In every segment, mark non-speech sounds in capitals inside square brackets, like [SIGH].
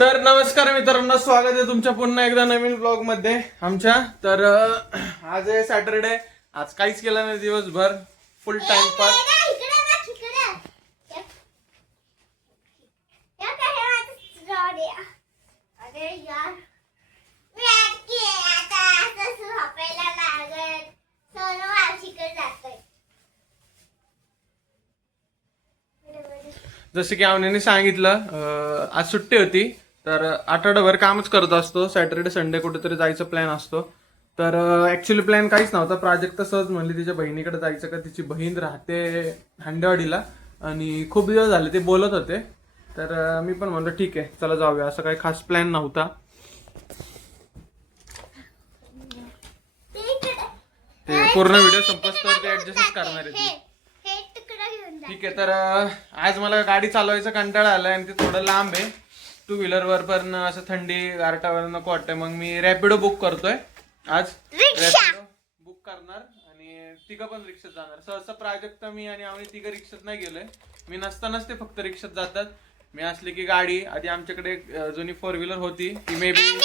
तर नमस्कार मित्रांनो स्वागत आहे तुमच्या पुन्हा एकदा नवीन ब्लॉगमध्ये. आमच्या तर आज आहे सॅटरडे आज काहीच केलं नाही दिवसभर. फुल टाइमपास जसं की आवनीने सांगितलं आज सुट्टी होती. तर आठवडाभर कामच करत असतो सॅटर्डे संडे कुठेतरी जायचा प्लॅन असतो तर ऍक्च्युली प्लॅन काहीच नव्हता प्राजक्त सहज म्हणली तिच्या बहिणीकडे जायचं का तिची बहीण राहते हांडेवाडीला आणि खूप दिवस झाले ते बोलत होते तर मी पण म्हणलं ठीक आहे चला जाऊया असं काही खास प्लॅन नव्हता ते पूर्ण व्हिडिओ संपस ते ऍडजस्टच करणार आहे ती. ठीक आहे तर आज मला गाडी चालवायचा कंटाळा आलाय आणि ते थोडं लांब आहे टू व्हीलर वर पण असं थंडी गारटावर नको वाटतंय. मग मी रॅपिडो बुक करतोय. आज रॅपिडो बुक करणार आणि तिघं पण रिक्षात जाणार. सहसा प्राजक्त मी आणि आम्ही तिघं रिक्षात नाही गेलोय. मी नसतानाच ते फक्त रिक्षात जातात. मी असले की गाडी आधी आमच्याकडे एक, जुनी फोर व्हीलर होती. ती मे बी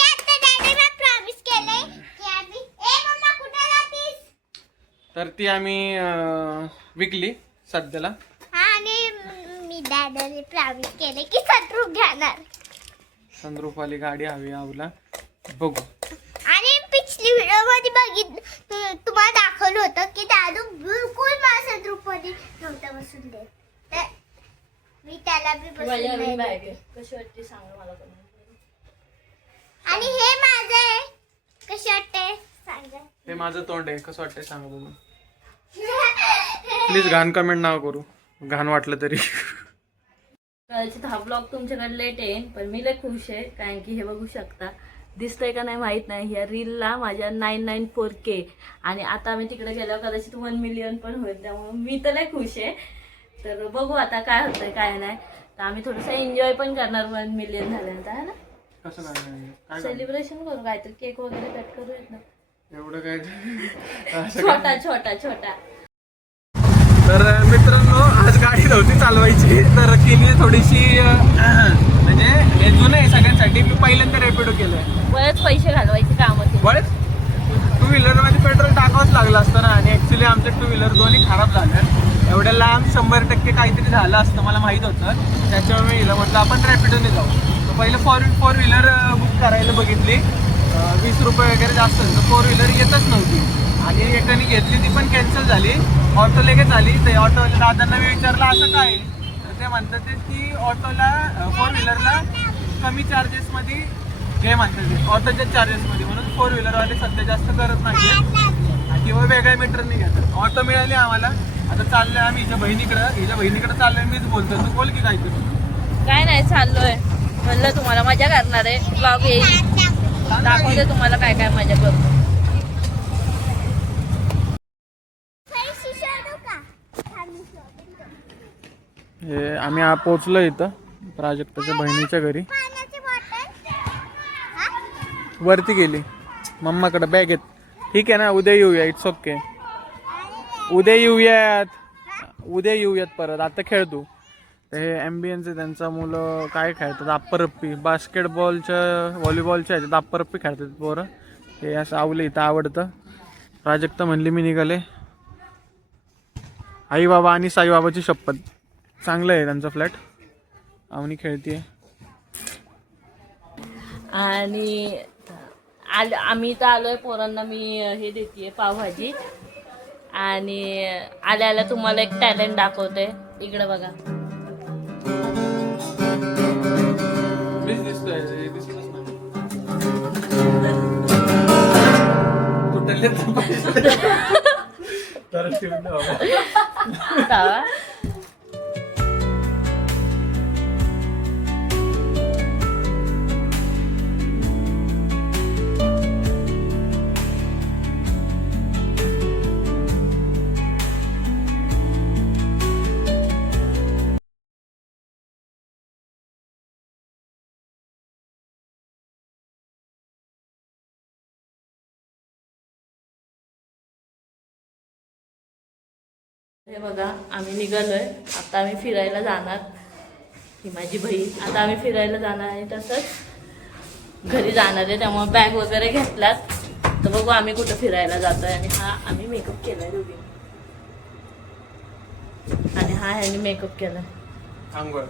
तर ती आम्ही विकली सध्याला. मी दादाने प्रॉमिस केले की सत्रूप घेणार. सनरूफवाली गाडी हवी आऊला. बघू. आणि पिछली व्हिडिओमध्ये बघित तु- तुम्हाला दाखवलं होतं की दादू बिलकुल मला सत्रूपमध्ये नव्हतं बसून देत. तर मी त्याला बी बसून माझी नाही नवीन देत. बॅग आहे. कशी वाटते सांगा मला comment. आणि हे माझं आहे. कशी वाटते? सांगा. ते माझं तोंड आहे. कसं वाटतंय सांगा बघू. [LAUGHS] प्लीज घाण कमेंट नाव करू. घाण वाटलं तरी. कदाचित हा ब्लॉग तुमच्याकडे लेट येईल पण मी लय खुश आहे कारण की हे बघू शकता. दिसतंय का नाही माहीत नाही ह्या रीलला माझ्या नाईन नाईन फोर के आणि आता आम्ही तिकडे गेल्यावर कदाचित वन मिलियन पण होईल त्यामुळे मी तर लय खुश आहे. तर बघू आता काय होतंय काय नाही. तर आम्ही थोडंसं एन्जॉय पण करणार वन मिलियन झाल्यानंतर है ना? सेलिब्रेशन करू काहीतरी केक वगैरे कट करूयात ना. काय? [LAUGHS] एवढं काय? छोटा छोटा छोटा. तर मित्रांनो गाडी नव्हती चालवायची तर केली थोडीशी म्हणजे हे जुनं आहे सगळ्यांसाठी. मी पहिल्यांदा रॅपिडो केलंय. बरेच पैसे घालवायचे काम होते बरेच टू व्हीलरमध्ये पेट्रोल टाकावंच लागलं असतं ना आणि ऍक्च्युली आमचे टू व्हीलर दोन्ही खराब झाल्या एवढ्या लांब शंभर टक्के काहीतरी झालं असतं मला माहीत होतं. त्याच्यामुळे मी हिला म्हटलं आपण रॅपिडोने जाऊ. पहिलं फोर फोर व्हीलर बुक करायला बघितली. वीस रुपये वगैरे जास्त. तर फोर व्हीलर येतच नव्हती. आणि एकाने घेतली ती पण कॅन्सल झाली. ऑटो लगेच आली. तर ऑटोवाल्या दादांना मी विचारलं असं काय? तर ते म्हणतात की ऑटोला फोर व्हीलरला कमी चार्जेसमध्ये घे म्हणतात ऑटोच्या चार्जेसमध्ये म्हणून फोर व्हीलरवाले सध्या जास्त करत नाही किंवा वेगळ्या मीटरने घेतात. ऑटो मिळाली आम्हाला. आता चाललोय आम्ही हिच्या बहिणीकडं. हिच्या बहिणीकडे चाललोय मीच बोलतो तू बोल की काय तू काय नाही चाललोय. म्हणलं तुम्हाला मजा करणार आहे. ब्लॉग येईल. दाखवते तुम्हाला काय काय मजा करतो थोडीशी सोडू का? थांब, सोडून दे. हे आम्ही आ- इथं प्राजक्ताच्या बहिणीच्या घरी. वरती गेली. मम्माकडं बॅग येत ठीक आहे ना उद्या येऊया इट्स ओके उद्या येऊयात. उद्या येऊयात परत. आता खेळ तू. तर हे एम्बियन्स आहे त्यांचा मुलं काय खेळतात? आप्परप्पी बास्केटबॉलच्या व्हॉलीबॉलच्या ह्याच्यात आप्परप्पी खेळतात पोरं. हे असं आवलं इथं आवडतं. प्राजक्ता म्हणली मी निघाले. आई बाबा आणि साईबाबाची शपथ. चांगलं आहे त्यांचा फ्लॅट. आवनी खेळतीये. आणि आल आम्ही इथं आलोय पोरांना मी हे देते पावभाजी. आणि आल्या आल्या तुम्हाला एक टॅलेंट दाखवते इकडे बघा. [LAUGHS] [LAUGHS] तर हे बघा आम्ही निघालोय. आता आम्ही फिरायला जाणार. ही माझी बहीण. आता आम्ही फिरायला जाणार आहे तसंच घरी जाणार आहे. त्यामुळे बॅग वगैरे घेतलात. तर बघू आम्ही कुठं फिरायला जातो आहे आणि हा आम्ही मेकअप केलाय दोघी. आणि हा ह्याने मेकअप केलाय. आंघोळ.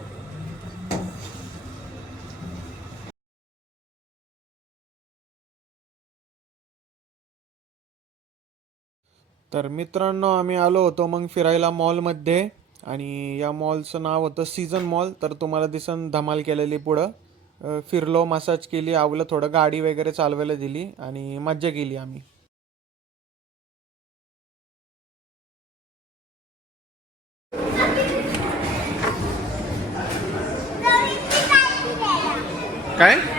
तर मित्रांनो आम्ही आलो होतो मग फिरायला मॉलमध्ये आणि या मॉलचं नाव होतं सीझन मॉल. तर तुम्हाला दिसन धमाल केलेली पुढं. फिरलो मसाज केली आवलं थोडं गाडी वगैरे चालवायला दिली आणि मज्जा केली आम्ही. काय?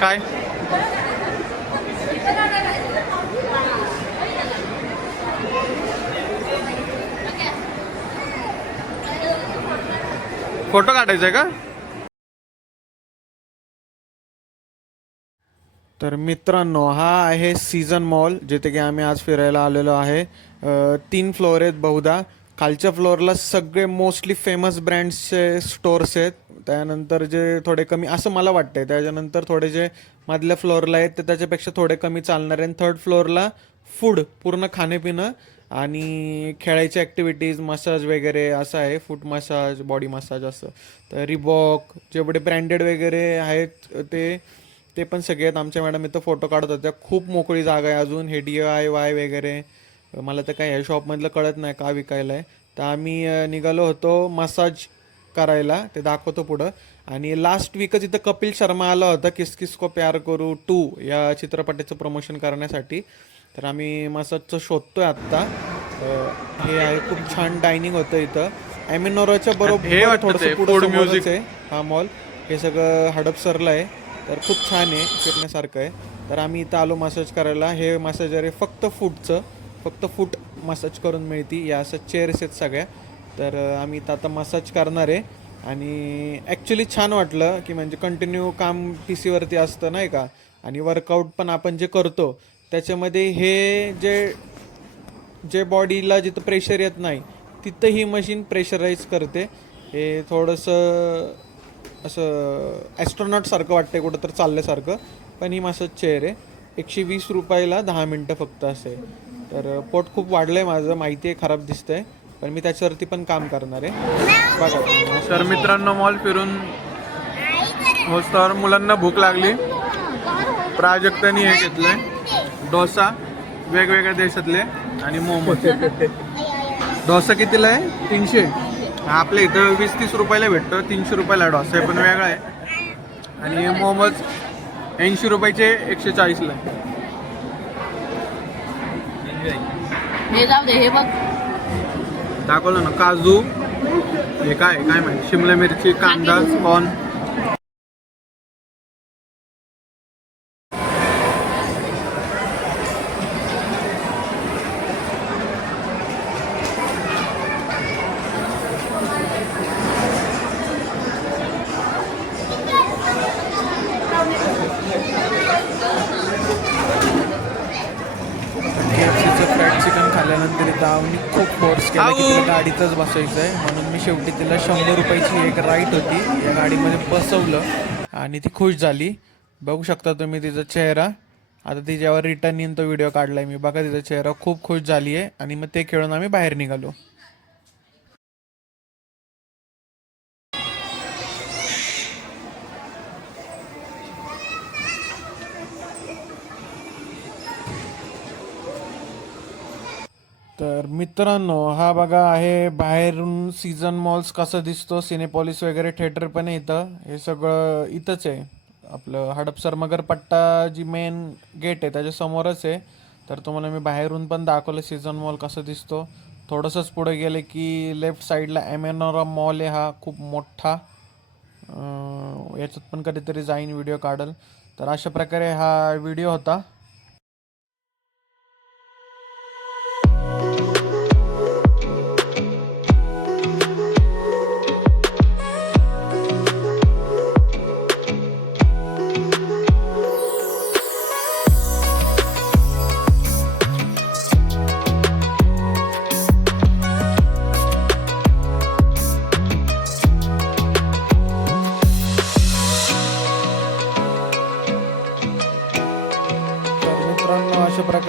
काय? फोटो काढायचा आहे का? तर मित्रांनो हा आहे सीझन मॉल जिथे की आम्ही आज फिरायला आलेलो आहे. तीन फ्लोअर आहेत बहुधा. खालच्या फ्लोअरला सगळे मोस्टली फेमस ब्रँड्सचे स्टोर्स आहेत. त्यानंतर जे थोडे कमी असं मला वाटतंय. त्याच्यानंतर थोडे जे मधल्या फ्लोअरला आहेत ते त्याच्यापेक्षा थोडे कमी चालणार आहे थर्ड फ्लोअरला फूड पूर्ण खाणेपिणं आणि खेळायची ॲक्टिव्हिटीज मसाज वगैरे असं आहे. फूट मसाज बॉडी मसाज असं. तर रिबॉक जेवढे ब्रँडेड वगैरे आहेत ते ते पण सगळे आहेत. आमच्या मॅडम इथं फोटो काढत होत्या. खूप मोकळी जागा आहे अजून. हे डी आय वाय वगैरे. मला तर काय ह्या शॉपमधलं कळत नाही का विकायला आहे तर आम्ही निघालो होतो मसाज करायला ते दाखवतो पुढं. आणि लास्ट वीकच इथं कपिल शर्मा आला होता किस किस को प्यार करू टू या चित्रपटाचं प्रमोशन करण्यासाठी. तर आम्ही मसाजचं शोधतोय आत्ता. हे आहे खूप छान डायनिंग होतं इथं. ॲमिनोराच्या बरोबर थोडंसं पुढं समोरच आहे हा मॉल हे सगळं हडपसरला आहे. तर खूप छान आहे फिरण्यासारखं आहे. तर आम्ही इथं आलो मसाज करायला. हे मसाजर आहे फक्त फूटचं फक्त फूट मसाज करून मिळती. या असं चेअर्स आहेत सगळ्या. तर आम्ही तर आता मसाज करणार आहे. आणि ॲक्च्युली छान वाटलं की म्हणजे कंटिन्यू काम पी सीवरती असतं नाही का? आणि वर्कआउट पण आपण जे करतो त्याच्यामध्ये हे जे जे बॉडीला जिथं प्रेशर येत नाही तिथं ही मशीन प्रेशराईज करते. हे थोडंसं असं ॲस्ट्रॉनॉटसारखं वाटतं वाटतंय कुठं तर चालल्यासारखं. पण ही मसाज चेअर आहे. एकशे वीस रुपयाला दहा मिनटं फक्त असे तर पोट खूप वाढलं आहे माझं माहिती आहे खराब दिसतंय पण मी त्याच्यावरती पण काम करणार आहे. बघा. तर मित्रांनो मॉल फिरून होस्तर मुलांना भूक लागली. प्राजक्तानी हे घेतलंय. डोसा वेगवेगळ्या देशातले आणि मोमो. डोसा कितीला आहे? तीनशे. आपल्या इथं वीस तीस रुपयाला भेटतो. तीनशे रुपयाला डोसा पण वेगळा आहे. आणि मोमोज ऐंशी रुपयाचे एकशे चाळीसला आहे. हे जाऊ दे हे बघ. दाखवलं ना काजू. हे काय काय माहिती? शिमला मिरची कांदा कॉर्न आवनी खूप फोर्स केला की तिला गाडीतच बसायचं आहे म्हणून मी शेवटी तिला शंभर रुपयाची एक राईट होती. या गाडीमध्ये बसवलं आणि ती खुश झाली. बघू शकता तुम्ही तिचा चेहरा. आता तिच्यावर रिटर्न येईन तो व्हिडिओ काढलाय. मी बघा तिचा चेहरा खूप खुश झाली आहे आणि मग ते खेळून आम्ही बाहेर निघालो. तर मित्रांनो हा बघा आहे बाहेरून सीझन मॉल्स कसं दिसतो सिनेपॉलिस वगैरे थिएटर पण इथं. हे सगळं इथंच आहे. आपलं हडपसर मगरपट्टा जी मेन गेट आहे त्याच्यासमोरच आहे. तर तुम्हाला मी बाहेरून पण दाखवलं सीझन मॉल कसं दिसतो. थोडंसंच पुढे गेले की लेफ्ट साईडला एमेनोरा मॉल आहे हा खूप मोठा. याच्यात पण कधीतरी जाईन व्हिडिओ काढल. तर अशा प्रकारे हा व्हिडिओ होता.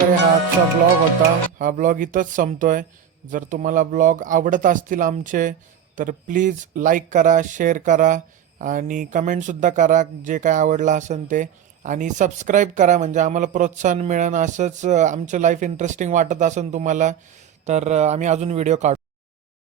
प्रकारे हा आजचा ब्लॉग होता. हा ब्लॉग इथंच संपतोय. जर तुम्हाला ब्लॉग आवडत असतील आमचे तर प्लीज लाईक करा शेअर करा आणि कमेंटसुद्धा करा जे काय आवडलं असेल ते. आणि सबस्क्राईब करा म्हणजे आम्हाला प्रोत्साहन मिळेल असंच आमचं लाईफ इंटरेस्टिंग वाटत असेल तुम्हाला. तर आम्ही अजून व्हिडिओ काढू.